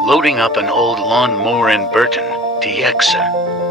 Loading up an old lawn mower in Burton, TX.